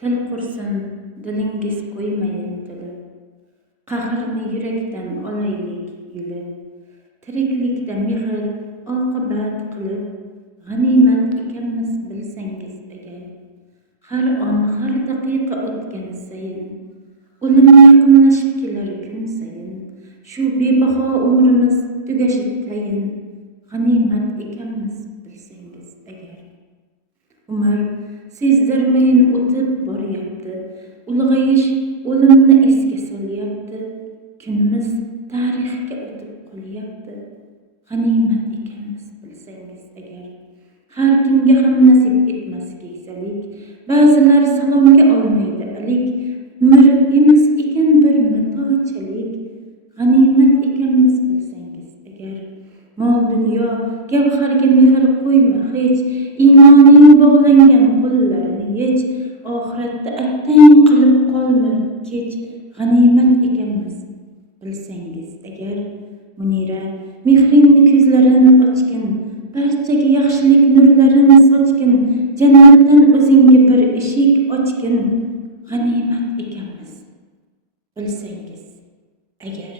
Til qursin dilingiz qo'ymayin tilib, qahrni yurakdan olaylik yulib, tiriklikda mehr oqibat qilib, g'animat ekanmiz bilsangiz agar. Har on, har daqiqa o'tgan sayin, o'lim yaqinlashib kelar kun sayin, shu bebaho umrimiz tugashi tayin, g'animat ekanmiz bilsangiz agar. Umr sezdirmayin o'tib boryapti, ulg'ayish o'limni esga solyapti, kunimiz tarixga o'tib qolyapti, g'animat ekanmiz bilsangiz agar. Har kimga ham nasib etmas keysalik, ba'zilar salomga olmaydi alik, umr emas ekan bir matochalik, g'animat ekanmiz bilsangiz agar. Mol dunyo gavharga mehr qo'yma hech, iymoning bog'langan qo'llarini yech, oxiratda attang qilib qolma kech, g'animat ekanmiz bilsangiz agar. Munira mehringni ko'zlarin ochgin, barchaga yaxshilik nurlarin sochgin, jannatdan o'zingga bir eshik ochgin, g'animat ekanmiz bilsangiz agar.